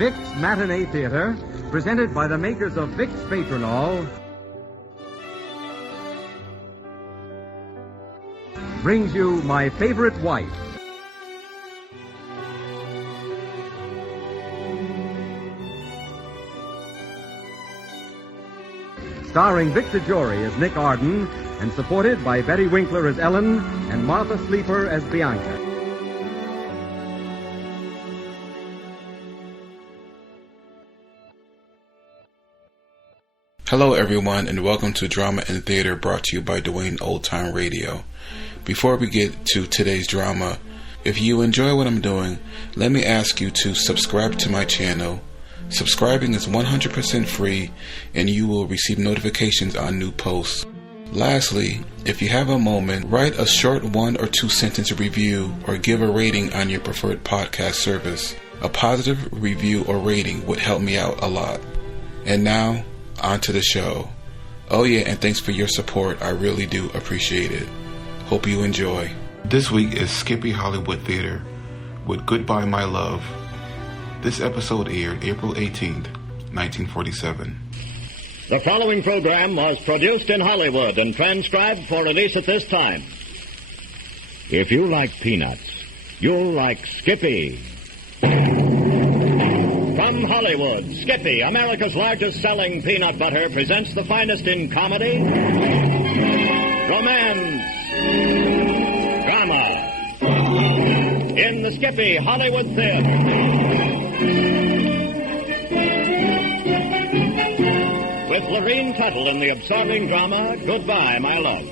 Vic's Matinee Theater, presented by the makers of Vic's Patronol, brings you My Favorite Wife. Starring Vic DeJory as Nick Arden, and supported by Betty Winkler as Ellen and Martha Sleeper as Bianca. Hello everyone, and welcome to Drama and Theater, brought to you by Dwayne Old Time Radio. Before we get to today's drama, if you enjoy what I'm doing, let me ask you to subscribe to my channel. Subscribing is 100% free, and you will receive notifications on new posts. Lastly, if you have a moment, write a short 1 or 2 sentence review or give a rating on your preferred podcast service. A positive review or rating would help me out a lot. And now, on to the show. Oh yeah, and thanks for your support. I really do appreciate it. Hope you enjoy. This week is Skippy Hollywood Theatre with Goodbye My Love. This episode aired April 18th, 1947. The following program was produced in Hollywood and transcribed for release at this time. If you like peanuts, you'll like Skippy. From Hollywood, Skippy, America's largest selling peanut butter, presents the finest in comedy, romance, drama. In the Skippy Hollywood Theatre. With Lorene Tuttle in the absorbing drama, Goodbye, My Love.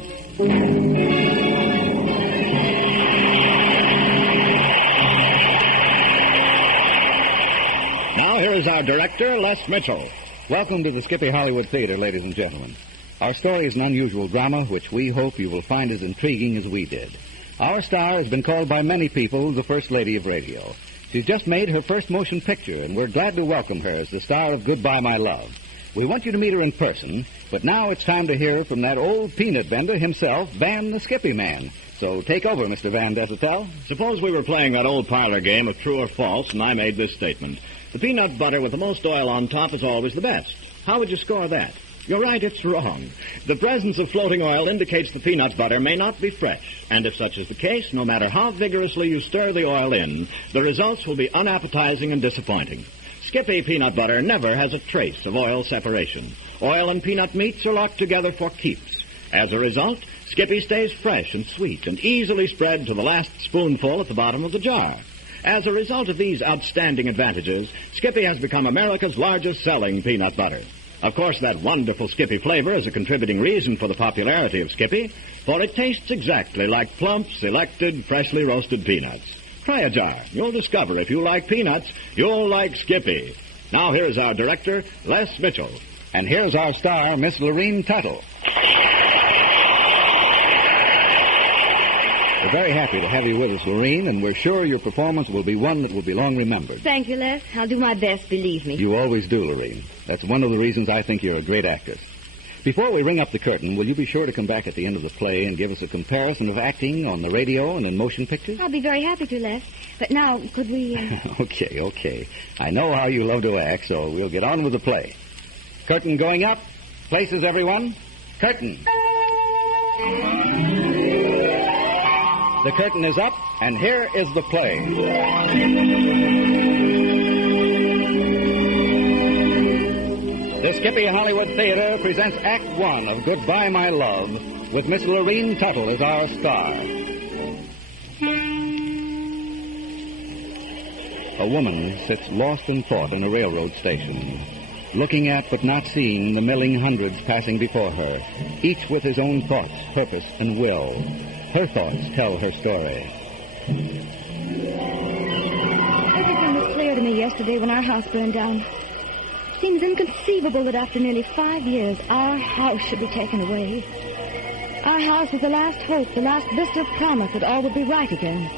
Now, here is our director, Les Mitchell. Welcome to the Skippy Hollywood Theatre, ladies and gentlemen. Our story is an unusual drama, which we hope you will find as intriguing as we did. Our star has been called by many people the First Lady of Radio. She's just made her first motion picture, and we're glad to welcome her as the star of Goodbye, My Love. We want you to meet her in person, but now it's time to hear from that old peanut vendor himself, Van the Skippy Man. So take over, Mr. Van Desatel. Suppose we were playing that old parlor game of true or false, and I made this statement. The peanut butter with the most oil on top is always the best. How would you score that? You're right, it's wrong. The presence of floating oil indicates the peanut butter may not be fresh, and if such is the case, no matter how vigorously you stir the oil in, the results will be unappetizing and disappointing. Skippy peanut butter never has a trace of oil separation. Oil and peanut meats are locked together for keeps. As a result, Skippy stays fresh and sweet and easily spread to the last spoonful at the bottom of the jar. As a result of these outstanding advantages, Skippy has become America's largest selling peanut butter. Of course, that wonderful Skippy flavor is a contributing reason for the popularity of Skippy, for it tastes exactly like plump, selected, freshly roasted peanuts. Try a jar. You'll discover if you like peanuts, you'll like Skippy. Now here's our director, Les Mitchell. And here's our star, Miss Lorene Tuttle. We're very happy to have you with us, Lorene, and we're sure your performance will be one that will be long remembered. Thank you, Les. I'll do my best, believe me. You always do, Lorene. That's one of the reasons I think you're a great actress. Before we ring up the curtain, will you be sure to come back at the end of the play and give us a comparison of acting on the radio and in motion pictures? I'll be very happy to, Les. But now, could we... Okay. I know how you love to act, so we'll get on with the play. Curtain going up. Places, everyone. Curtain. The curtain is up, and here is the play. The Skippy Hollywood Theatre presents Act One of Goodbye, My Love, with Miss Lorene Tuttle as our star. A woman sits lost in thought in a railroad station, looking at but not seeing the milling hundreds passing before her, each with his own thoughts, purpose, and will. Her thoughts tell her story. Everything was clear to me yesterday when our house burned down. Seems inconceivable that after nearly 5 years, our house should be taken away. Our house was the last hope, the last vista of promise that all would be right again.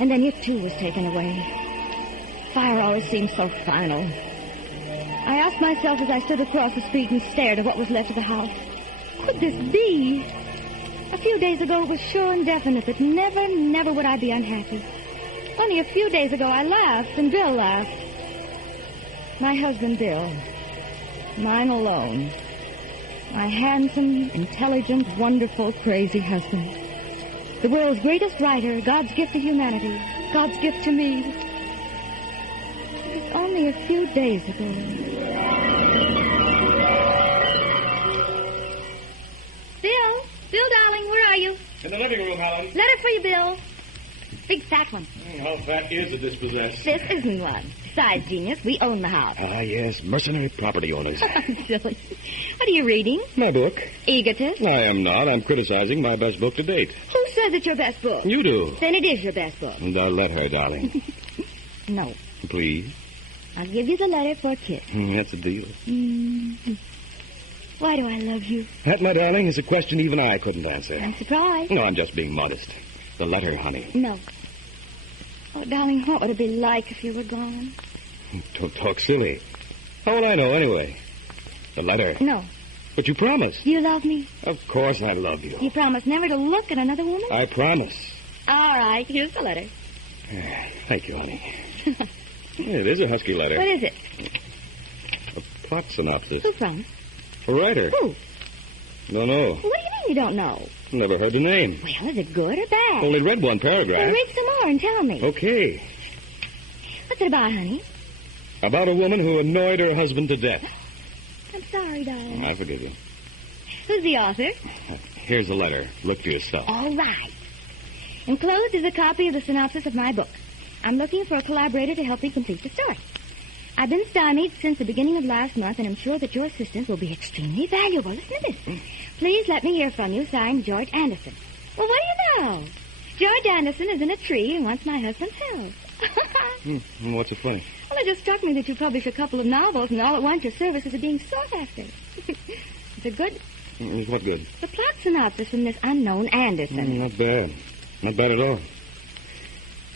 And then it, too, was taken away. Fire always seems so final. I asked myself as I stood across the street and stared at what was left of the house, could this be? A few days ago, it was sure and definite that never would I be unhappy. Only a few days ago, I laughed, and Bill laughed. My husband, Bill. Mine alone. My handsome, intelligent, wonderful, crazy husband. The world's greatest writer, God's gift to humanity, God's gift to me. It was only a few days ago. Bill, darling, where are you? In the living room, Helen. Letter for you, Bill. Big fat one. How fat is a dispossessed? This isn't one. Besides, genius, we own the house. Ah, yes, mercenary property owners. Silly. What are you reading? My book. Egotist? I am not. I'm criticizing my best book to date. Who says it's your best book? You do. Then it is your best book. And I'll let her, darling. No. Please. I'll give you the letter for a kiss. That's a deal. Why do I love you? That, my darling, is a question even I couldn't answer. I'm surprised. No, I'm just being modest. The letter, honey. No. Oh, darling, what would it be like if you were gone? Don't talk silly. How will I know, anyway? The letter. No. But you promised. Do you love me? Of course I love you. You promise never to look at another woman? I promise. All right, here's the letter. Thank you, honey. It is a husky letter. What is it? A plot synopsis. Who from? A writer. Who? Don't know. What do you mean you don't know? Never heard the name. Well, is it good or bad? Only read one paragraph. Well, read some more and tell me. Okay. What's it about, honey? About a woman who annoyed her husband to death. I'm sorry, darling. I forgive you. Who's the author? Here's the letter. Look for yourself. All right. Enclosed is a copy of the synopsis of my book. I'm looking for a collaborator to help me complete the story. I've been stymied since the beginning of last month, and I'm sure that your assistance will be extremely valuable. Listen to this. Please let me hear from you, signed George Anderson. Well, what do you know? George Anderson is in a tree and wants my husband's help. What's so funny? Well, it just struck me that you publish a couple of novels, and all at once your services are being sought after. Is it good? What good? The plot synopsis from this unknown Anderson. Not bad. Not bad at all.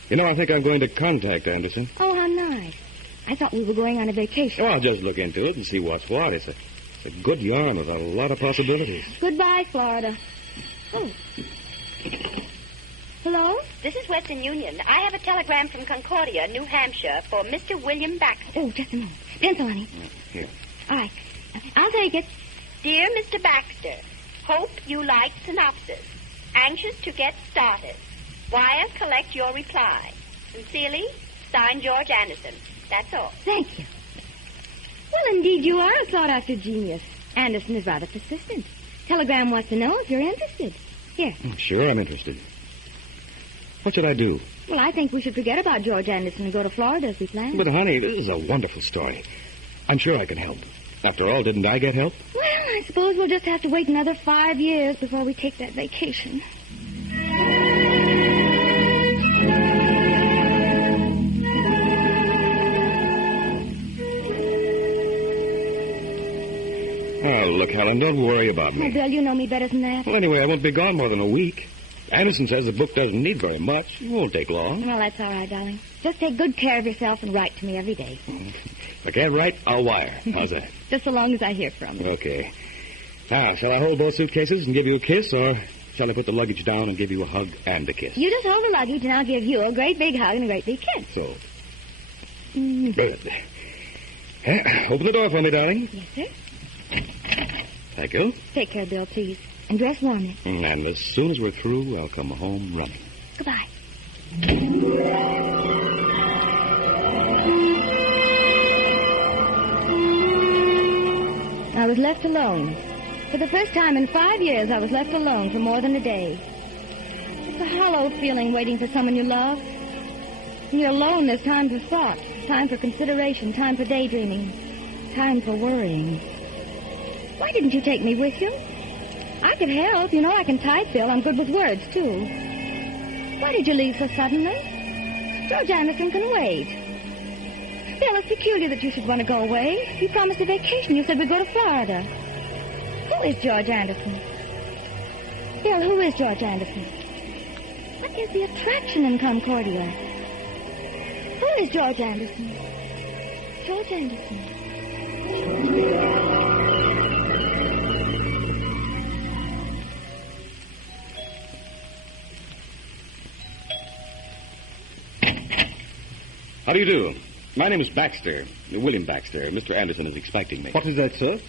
You know, I think I'm going to contact Anderson. Oh, how nice. I thought we were going on a vacation. Oh, I'll just look into it and see what's what. It's a good yarn with a lot of possibilities. Goodbye, Florida. Oh. Hello? This is Western Union. I have a telegram from Concordia, New Hampshire, for Mr. William Baxter. Oh, just a moment. Pencil, honey. Here. All right. I'll take it. Dear Mr. Baxter, hope you like synopsis. Anxious to get started. Wire collect your reply. Sincerely, signed George Anderson. That's all. Thank you. Well, indeed, you are a sought-after genius. Anderson is rather persistent. Telegram wants to know if you're interested. Here. Sure, I'm interested. What should I do? Well, I think we should forget about George Anderson and go to Florida as we planned. But, honey, this is a wonderful story. I'm sure I can help. After all, didn't I get help? Well, I suppose we'll just have to wait another 5 years before we take that vacation. Oh, look, Helen, don't worry about Oh, me. Bill, you know me better than that. Well, anyway, I won't be gone more than a week. Anderson says the book doesn't need very much. It won't take long. Well, that's all right, darling. Just take good care of yourself and write to me every day. If I can't write, I'll wire. How's that? Just so long as I hear from you. Okay. Now, shall I hold both suitcases and give you a kiss, or shall I put the luggage down and give you a hug and a kiss? You just hold the luggage, and I'll give you a great big hug and a great big kiss. So. Good. Open the door for me, darling. Yes, sir. Thank you. Take care, Bill, please. And dress warmly. And as soon as we're through, I'll come home running. Goodbye. I was left alone. For the first time in 5 years, I was left alone for more than a day. It's a hollow feeling waiting for someone you love. When you're alone, there's time for thought, time for consideration, time for daydreaming, time for worrying. Why didn't you take me with you? I could help. You know I can type, Bill. I'm good with words, too. Why did you leave so suddenly? George Anderson can wait. Bill, it's peculiar that you should want to go away. You promised a vacation. You said we'd go to Florida. Who is George Anderson? Bill, who is George Anderson? What is the attraction in Concordia? Who is George Anderson? George Anderson. How do you do? My name is Baxter, William Baxter. Mr. Anderson is expecting me. What is that, sir?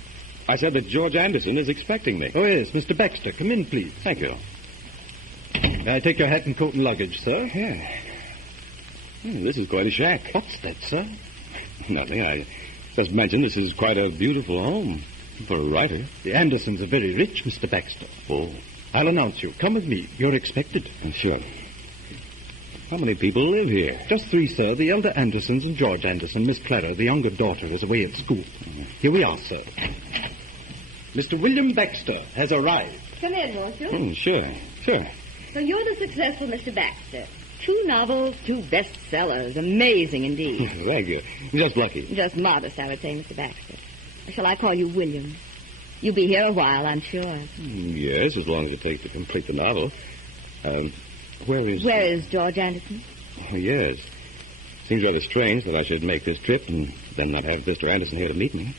I said that George Anderson is expecting me. Oh, yes, Mr. Baxter. Come in, please. Thank you. May I take your hat and coat and luggage, sir? Yeah. This is quite a shack. What's that, sir? Nothing. I just mentioned this is quite a beautiful home for a writer. The Andersons are very rich, Mr. Baxter. Oh. I'll announce you. Come with me. You're expected. Sure. How many people live here? Just 3, sir. The elder Andersons and George Anderson. Miss Clara, the younger daughter, is away at school. Here we are, sir. Mr. William Baxter has arrived. Come in, won't you? Sure. So you're the successful Mr. Baxter. 2 novels, 2 bestsellers. Amazing indeed. Thank you. Just lucky. Just modest, I would say, Mr. Baxter. Or shall I call you William? You'll be here a while, I'm sure. Yes, as long as it takes to complete the novel. Where is George Anderson? Oh, yes. Seems rather strange that I should make this trip and then not have Mr. Anderson here to meet me.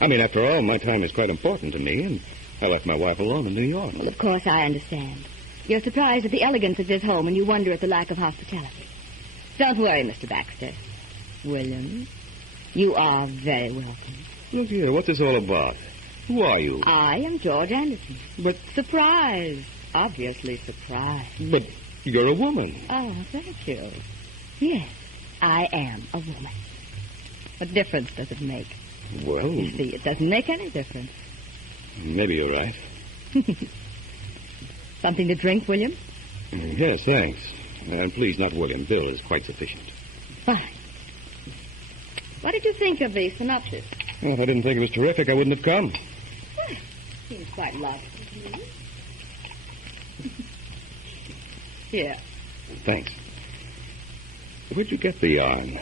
I mean, after all, my time is quite important to me, and I left my wife alone in New York. Well, of course, I understand. You're surprised at the elegance of this home, and you wonder at the lack of hospitality. Don't worry, Mr. Baxter. William, you are very welcome. Look here, what's this all about? Who are you? I am George Anderson. But... Surprise. Obviously surprised. But you're a woman. Oh, thank you. Yes, I am a woman. What difference does it make? Well... You see, it doesn't make any difference. Maybe you're right. Something to drink, William? Yes, thanks. And please, not William. Bill is quite sufficient. Fine. What did you think of the synopsis? Well, if I didn't think it was terrific, I wouldn't have come. Well, seems quite lovely to me. Here. Thanks. Where'd you get the yarn?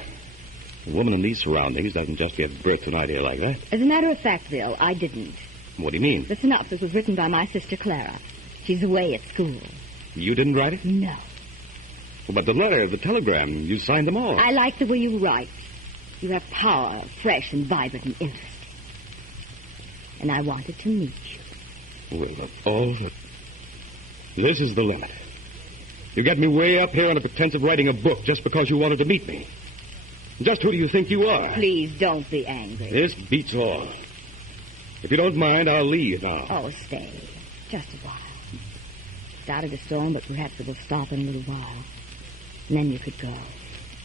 A woman in these surroundings doesn't just give birth to an idea like that. As a matter of fact, Bill, I didn't. What do you mean? The synopsis was written by my sister Clara. She's away at school. You didn't write it? No. Well, but the letter, the telegram, you signed them all. I like the way you write. You have power, fresh and vibrant and interesting. And I wanted to meet you. Well, this is the limit. You got me way up here on the pretense of writing a book just because you wanted to meet me. Just who do you think you are? Please don't be angry. This beats all. If you don't mind, I'll leave now. Oh, stay. Just a while. Started a storm, but perhaps it will stop in a little while. And then you could go.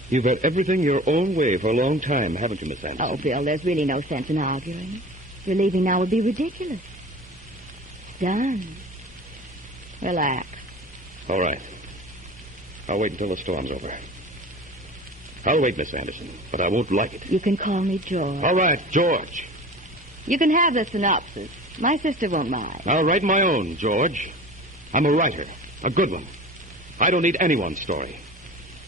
You've had everything your own way for a long time, haven't you, Miss Anderson? Oh, Bill, there's really no sense in arguing. Your leaving now would be ridiculous. Done. Relax. All right. I'll wait until the storm's over. I'll wait, Miss Anderson, but I won't like it. You can call me George. All right, George. You can have the synopsis. My sister won't mind. I'll write my own, George. I'm a writer, a good one. I don't need anyone's story.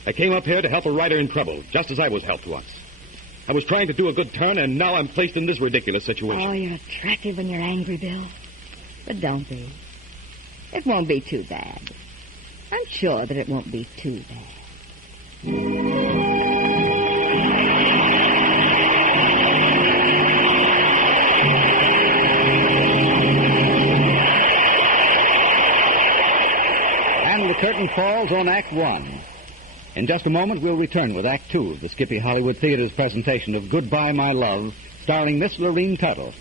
I came up here to help a writer in trouble, just as I was helped once. I was trying to do a good turn, and now I'm placed in this ridiculous situation. Oh, you're attractive when you're angry, Bill. But don't be. It won't be too bad. I'm sure that it won't be too bad. And the curtain falls on Act One. In just a moment, we'll return with Act Two of the Skippy Hollywood Theatre's presentation of Goodbye, My Love, starring Miss Lorene Tuttle.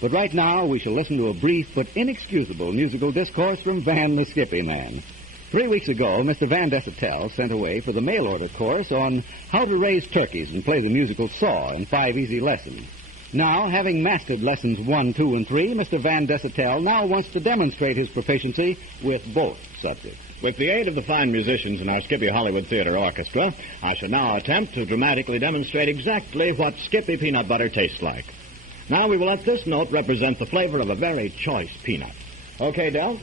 But right now, we shall listen to a brief but inexcusable musical discourse from Van the Skippy Man. 3 weeks ago, Mr. Van Dessetel sent away for the mail-order course on how to raise turkeys and play the musical saw in 5 easy lessons. Now, having mastered lessons 1, 2, and 3, Mr. Van Dessetel now wants to demonstrate his proficiency with both subjects. With the aid of the fine musicians in our Skippy Hollywood Theatre Orchestra, I shall now attempt to dramatically demonstrate exactly what Skippy peanut butter tastes like. Now we will let this note represent the flavor of a very choice peanut. Okay, Del?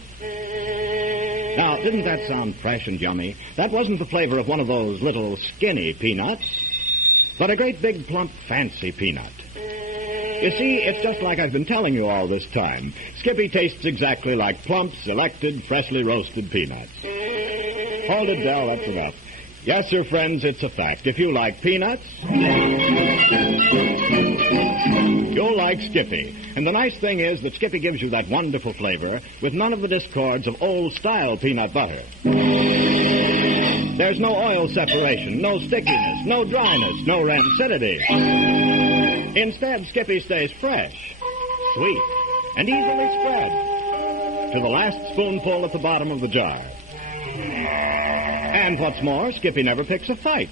Now, didn't that sound fresh and yummy? That wasn't the flavor of one of those little skinny peanuts, but a great big plump fancy peanut. You see, it's just like I've been telling you all this time. Skippy tastes exactly like plump, selected, freshly roasted peanuts. Hold it, Del, that's enough. Yes, sir, friends, it's a fact. If you like peanuts, you'll like Skippy. And the nice thing is that Skippy gives you that wonderful flavor with none of the discords of old-style peanut butter. There There's no oil separation, no stickiness, no dryness, no rancidity. Instead, Skippy stays fresh, sweet, and easily spread to the last spoonful at the bottom of the jar. And what's more, Skippy never picks a fight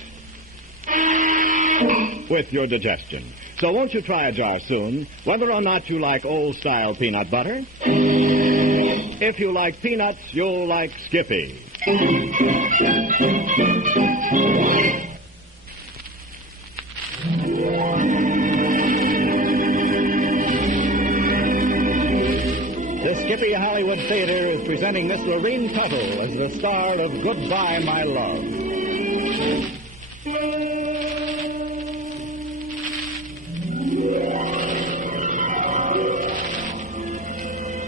with your digestion. So won't you try a jar soon, whether or not you like old-style peanut butter? If you like peanuts, you'll like Skippy. The Skippy Hollywood Theatre is presenting Miss Lorene Tuttle as the star of Goodbye, My Love.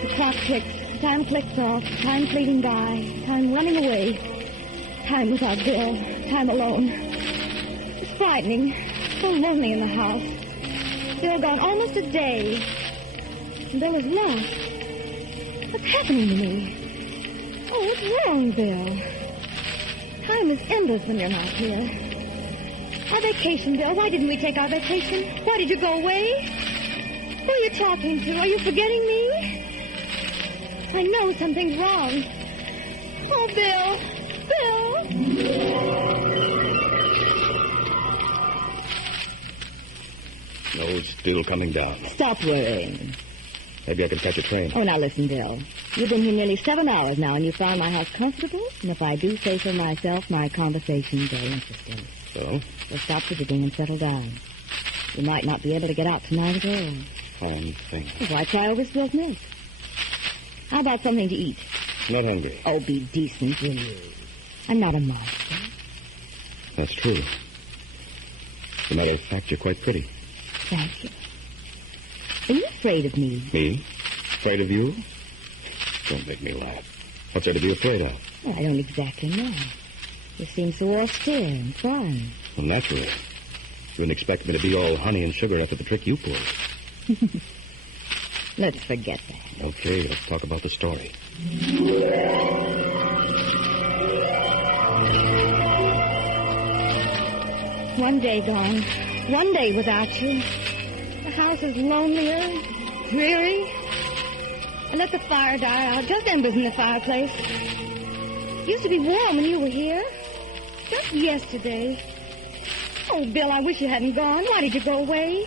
The clock ticks. Time clicks off. Time fleeting by. Time running away. Time without Bill. Time alone. It's frightening. So lonely in the house. Bill gone almost a day. And Bill is lost. What's happening to me? Oh, what's wrong, Bill? Time is endless when you're not here. Our vacation, Bill. Why didn't we take our vacation? Why did you go away? Who are you talking to? Are you forgetting me? I know something's wrong. Oh, Bill. Bill. No, it's still coming down. Stop worrying. Maybe I can catch a train. Oh, now listen, Bill. You've been here nearly 7 hours now, and you found my house comfortable. And if I do say so myself, my conversation's very interesting. So? So stop fidgeting and settle down. You might not be able to get out tonight at all. Fine thing. Well, why try over spilled milk? How about something to eat? Not hungry. Oh, be decent, will you? I'm not a monster. That's true. As a matter of fact, you're quite pretty. Thank you. Are you afraid of me? Me? Afraid of you? Don't make me laugh. What's there to be afraid of? Well, I don't exactly know. You seem so austere and fine. Well, naturally. You wouldn't expect me to be all honey and sugar after the trick you pulled. Let's forget that. Okay, let's talk about the story. One day gone. One day without you. The house is lonelier, dreary. I let the fire die out. Just embers in the fireplace. It used to be warm when you were here. Just yesterday. Oh, Bill, I wish you hadn't gone. Why did you go away?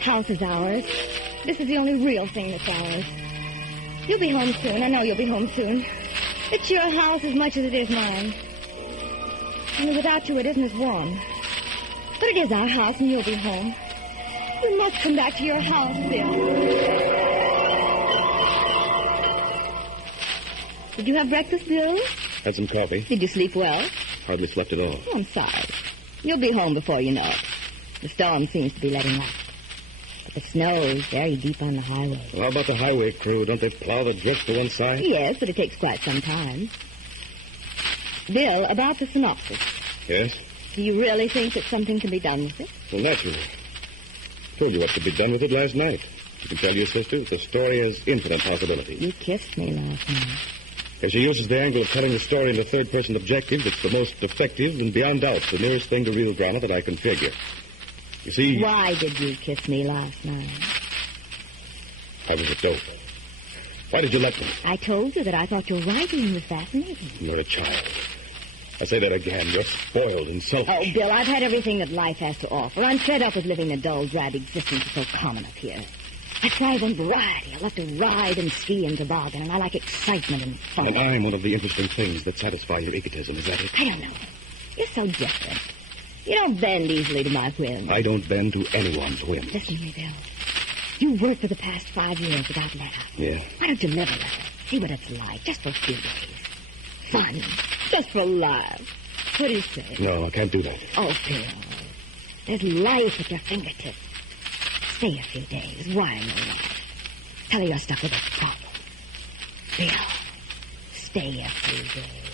House is ours. This is the only real thing that's ours. You'll be home soon. I know you'll be home soon. It's your house as much as it is mine. Only without you, it isn't as warm. But it is our house, and you'll be home. You must come back to your house, Bill. Did you have breakfast, Bill? Had some coffee. Did you sleep well? Hardly slept at all. Oh, I'm sorry. You'll be home before you know it. The storm seems to be letting up. But the snow is very deep on the highway. Well, how about the highway crew? Don't they plow the drift to one side? Yes, but it takes quite some time. Bill, about the synopsis. Yes? Do you really think that something can be done with it? Well, naturally. Told you what could be done with it last night. You can tell your sister the story has infinite possibilities. You kissed me last night. If she uses the angle of telling the story in the third-person objective, it's the most effective and beyond doubt the nearest thing to real drama that I can figure. You see... Why did you kiss me last night? I was a dope. Why did you let me? I told you that I thought your writing was fascinating. You're a child. I say that again. You're spoiled and selfish. Oh, Bill, I've had everything that life has to offer. I'm fed up with living the dull, drab existence that's so common up here. I thrive on variety. I love to ride and ski and toboggan, and I like excitement and fun. And I'm one of the interesting things that satisfy your egotism, is that it? I don't know. You're so different. You don't bend easily to my whims. I don't bend to anyone's whims. Listen to me, Bill. You worked for the past 5 years without let up. Yeah. Why don't you live a little? See what it's like, just for a few days. Fun. Just for a laugh. What do you say? No, I can't do that. Oh, Bill. There's life at your fingertips. Stay a few days. Why no life? Tell her you're stuck with a problem. Bill, stay a few days.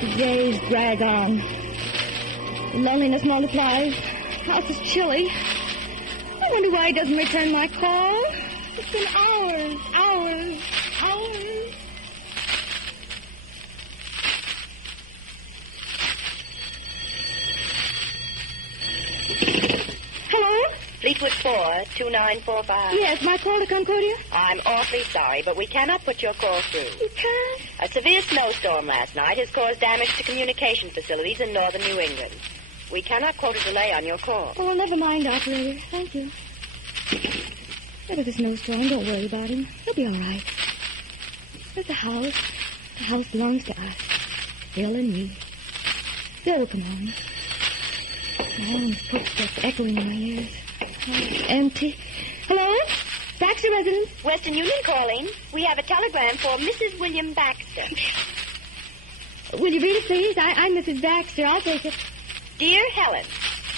The days drag on. The loneliness multiplies. House is chilly. I wonder why he doesn't return my call. It's been hours Hours. Hello? Fleetwood 4, 2945. Yes, my call to Concordia? I'm awfully sorry, but we cannot put your call through. You can't? A severe snowstorm last night has caused damage to communication facilities in northern New England. We cannot quote a delay on your call. Oh, well, never mind, operator. Thank you. Rid of the snowstorm. Don't worry about him. He'll be all right. There's the house. The house belongs to us. Bill and me. Bill will come home. Oh, and footsteps echoing in my ears. Oh, it's empty. Hello? Baxter residence? Western Union calling. We have a telegram for Mrs. William Baxter. Will you read it, please? I'm Mrs. Baxter. I'll take it. Dear Helen,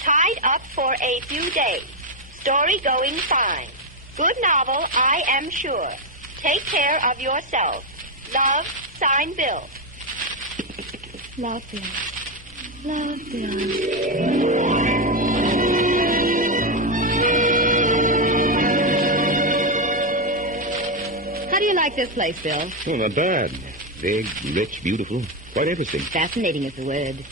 tied up for a few days. Story going fine. Good novel, I am sure. Take care of yourself. Love, signed Bill. Love, Bill. Love, Bill. How do you like this place, Bill? Oh, not bad. Big, rich, beautiful. Quite interesting. Fascinating is the word.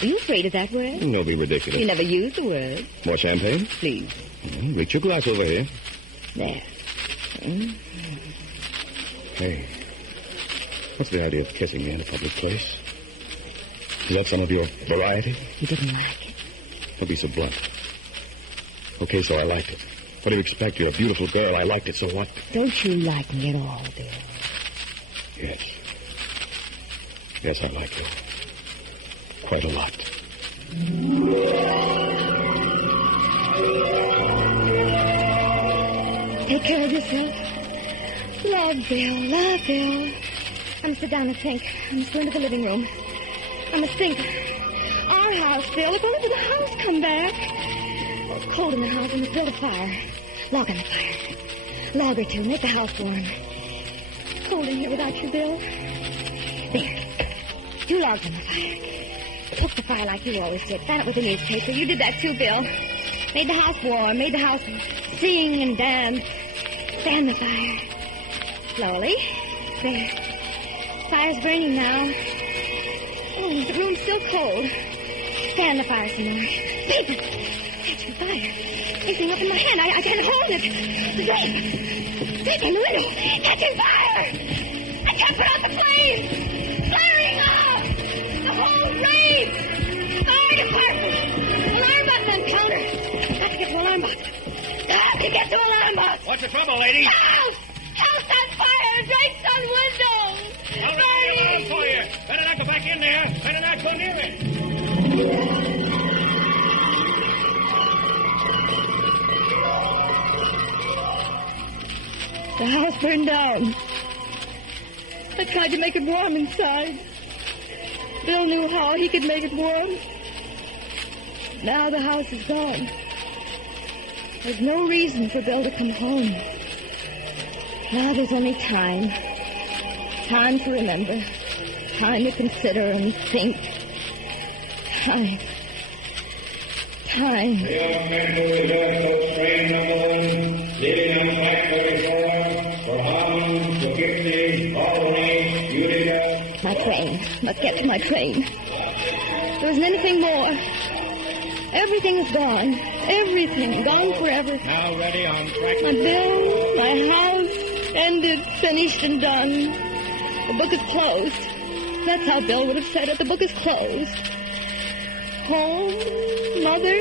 Are you afraid of that word? Don't be ridiculous. You never used the word. More champagne? Please. Well, reach your glass over here. There. Hey, what's the idea of kissing me in a public place? Is that some of your variety? He didn't like it. Don't be so blunt. Okay, so I liked it. What do you expect? You're a beautiful girl. I liked it, so what? Don't you like me at all, Bill? Yes. Yes, I like you. Quite a lot. Take care of yourself. Love, Bill. Love, Bill. I'm going to sit down and think. I must go into the living room. I must think. Our house, Bill. If only for the house come back. Oh, it's cold in the house. I must build a fire. Log on the fire. Log or two. Make the house warm. It's cold in here without you, Bill. There. 2 logs on the fire. Poke the fire like you always did. Fan it with a newspaper. You did that too, Bill. Made the house warm. Made the house sing and dance. Fan the fire. Slowly. There. Fire's burning now. Oh, the room's still cold. Fan the fire some more. Paper! Catching fire. Anything up in my hand. I can't hold it. The rape on the window. Catching fire! I can't put out the flame! Flaring up! The whole rape! Fire department! Alarm button on counter. Got to get to alarm box. Got to get to alarm box. What's the trouble, lady? House! House on fire! Drapes on windows! I'll ring the alarm for you. Better not go back in there. Better not go near it. The house burned down. I tried to make it warm inside. Bill knew how he could make it warm. Now the house is gone. There's no reason for Bill to come home. Now there's only time. Time to remember. Time to consider and think. Time. Time. The young man who reserved train number 1, leaving on track 44 for Harmon, Poughkeepsie, Albany, Utica. My train. Must get to my train. There isn't anything more. Everything is gone. Everything. Gone forever. Now ready on track. My bill, my house, ended, finished, and done. The book is closed. That's how Bill would have said it. The book is closed. Home, mother,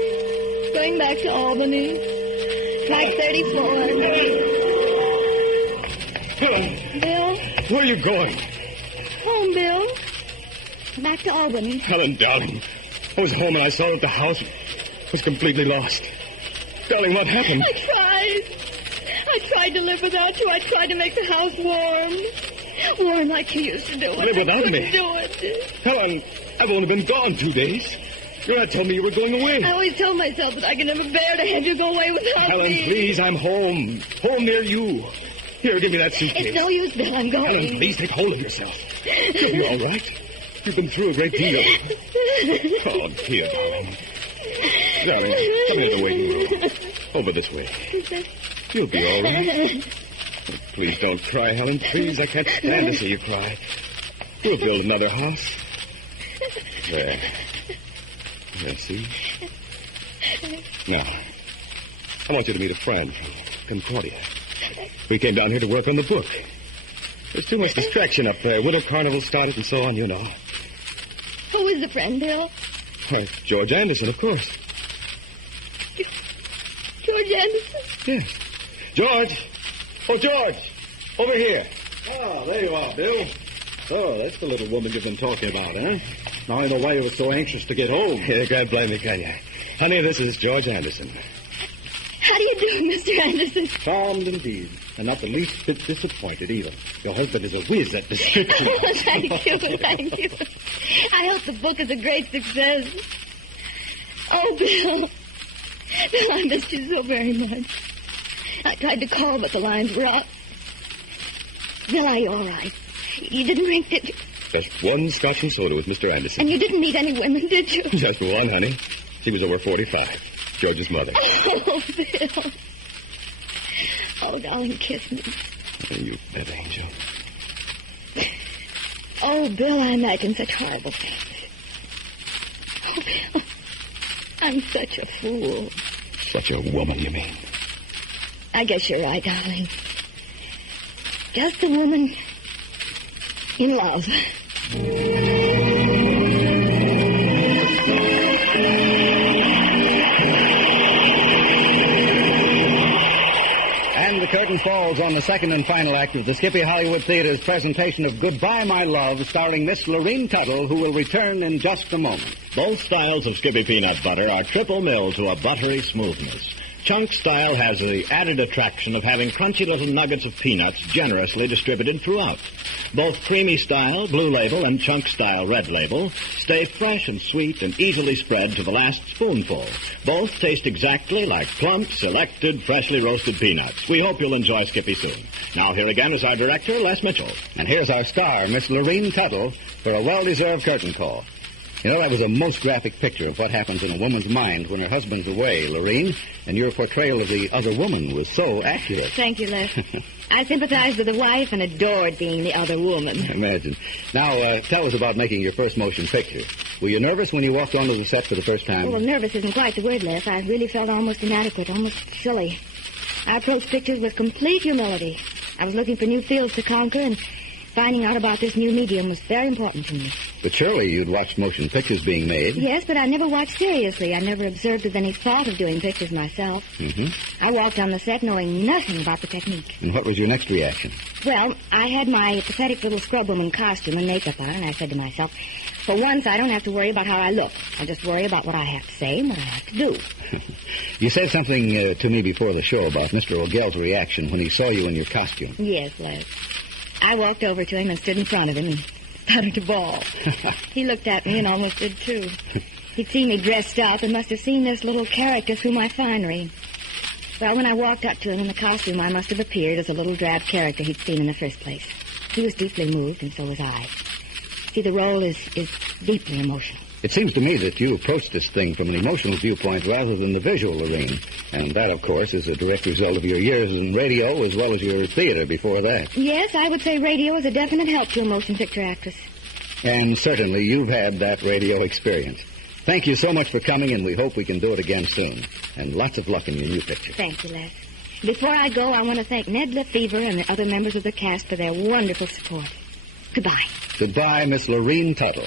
going back to Albany. Track 34. Helen! Bill? Where are you going? Home, Bill. Back to Albany. Helen, darling. I was home and I saw that the house was completely lost. Darling, what happened? I tried to live without you. I tried to make the house warm. Warm like you used to do it. Live without I couldn't me? do it. Helen, I've only been gone 2 days. You're not telling me you were going away. I always told myself that I could never bear to have you go away without Helen, me. please, I'm home. Home near you. Here, give me that suitcase. It's no use, Bill. I'm going. Helen, please take hold of yourself. You'll be all right. You've been through a great deal. Oh, dear, darling. Darling, come into the waiting room. Over this way. You'll be all right. Please don't cry, Helen. Please, I can't stand to see you cry. We'll build another house. There. There, see? Now, I want you to meet a friend from Concordia. We came down here to work on the book. There's too much distraction up there. Widow Carnival started and so on, you know. Who is the friend, Bill? George Anderson, of course. George Anderson? Yes. George! Oh, George! Over here. Oh, there you are, Bill. Oh, that's the little woman you've been talking about, huh? Now I know why you were so anxious to get home. You can't blame me, can you? Honey, this is George Anderson. How do you do, Mr. Anderson? Charmed indeed, and not the least bit disappointed either. Your husband is a whiz at description. Thank you. I hope the book is a great success. Oh, Bill. Bill, I missed you so very much. I tried to call, but the lines were out. Bill, are you all right? You didn't drink, did you? Just one scotch and soda with Mr. Anderson. And you didn't meet any women, did you? Just one, honey. She was over 45. George's mother. Oh, Bill. Oh, darling, kiss me. You bet, angel. Oh, Bill, I imagine such horrible things. Oh, Bill, I'm such a fool. Such a woman, you mean? I guess you're right, darling. Just a woman in love. And the curtain falls on the second and final act of the Skippy Hollywood Theater's presentation of Goodbye, My Love, starring Miss Lorene Tuttle, who will return in just a moment. Both styles of Skippy peanut butter are triple milled to a buttery smoothness. Chunk style has the added attraction of having crunchy little nuggets of peanuts generously distributed throughout. Both creamy style, blue label, and chunk style, red label, stay fresh and sweet and easily spread to the last spoonful. Both taste exactly like plump, selected, freshly roasted peanuts. We hope you'll enjoy Skippy soon. Now, here again is our director, Les Mitchell. And here's our star, Miss Lorene Tuttle, for a well-deserved curtain call. You know, that was a most graphic picture of what happens in a woman's mind when her husband's away, Lorene, and your portrayal of the other woman was so accurate. Thank you, Les. I sympathized with the wife and adored being the other woman. Imagine. Now, tell us about making your first motion picture. Were you nervous when you walked onto the set for the first time? Well, nervous isn't quite the word, Les. I really felt almost inadequate, almost silly. I approached pictures with complete humility. I was looking for new fields to conquer, and finding out about this new medium was very important to me. But surely you'd watched motion pictures being made. Yes, but I never watched seriously. I never observed with any thought of doing pictures myself. Mm-hmm. I walked on the set knowing nothing about the technique. And what was your next reaction? Well, I had my pathetic little scrubwoman costume and makeup on, and I said to myself, for once, I don't have to worry about how I look. I'll just worry about what I have to say and what I have to do. You said something to me before the show about Mr. O'Gell's reaction when he saw you in your costume. Yes, Les. I walked over to him and stood in front of him and started to bawl. He looked at me and almost did, too. He'd seen me dressed up and must have seen this little character through my finery. Well, when I walked up to him in the costume, I must have appeared as a little drab character he'd seen in the first place. He was deeply moved, and so was I. See, the role is deeply emotional. It seems to me that you approached this thing from an emotional viewpoint rather than the visual, Lorene. And that, of course, is a direct result of your years in radio as well as your theater before that. Yes, I would say radio is a definite help to a motion picture actress. And certainly you've had that radio experience. Thank you so much for coming, and we hope we can do it again soon. And lots of luck in your new picture. Thank you, Les. Before I go, I want to thank Ned Lefevre and the other members of the cast for their wonderful support. Goodbye. Goodbye, Miss Lorene Tuttle.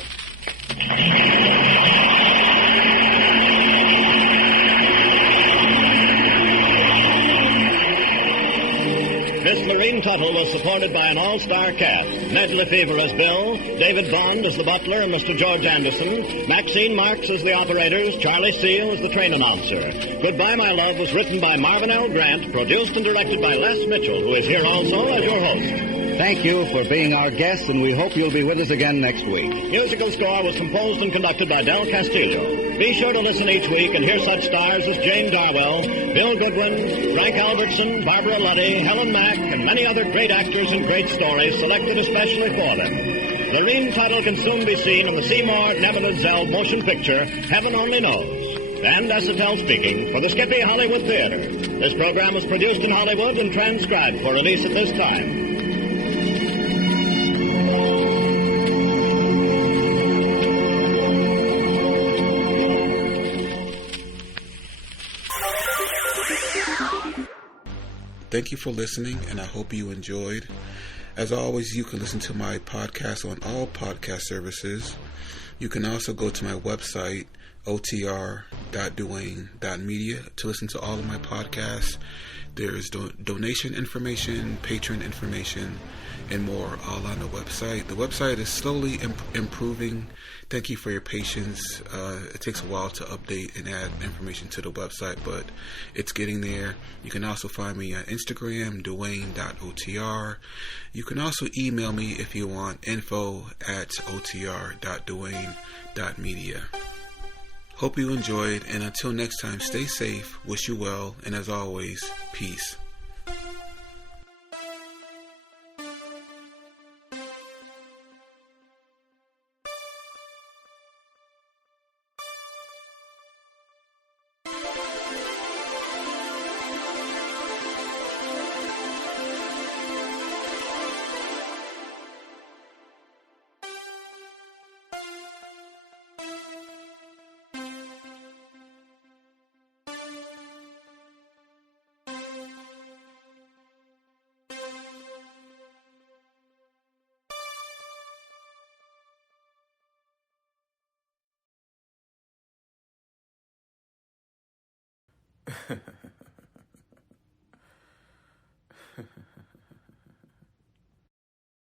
Miss Lorene Tuttle was supported by an all-star cast. Ned Lefevre as Bill, David Bond as the butler and Mr. George Anderson, Maxine Marks as the operators, Charlie Steele as the train announcer. Goodbye, My Love was written by Marvin L. Grant, produced and directed by Les Mitchell, who is here also as your host. Thank you for being our guest, and we hope you'll be with us again next week. Musical score was composed and conducted by Del Castillo. Be sure to listen each week and hear such stars as Jane Darwell, Bill Goodwin, Frank Albertson, Barbara Luddy, Helen Mack, and many other great actors and great stories selected especially for them. Lorene Tuttle can soon be seen in the Seymour Nebular Zell motion picture, Heaven Only Knows. Dan Desautels speaking for the Skippy Hollywood Theatre. This program was produced in Hollywood and transcribed for release at this time. Thank you for listening, and I hope you enjoyed. As always, you can listen to my podcast on all podcast services. You can also go to my website, otr.duane.media, to listen to all of my podcasts. There's donation information, patron information, and more all on the website. The website is slowly improving. Thank you for your patience. It takes a while to update and add information to the website, but it's getting there. You can also find me on Instagram, duane.otr. You can also email me if you want, info@otr.duane.media. Hope you enjoyed, and until next time, stay safe, wish you well, and as always, peace. Ha ha ha.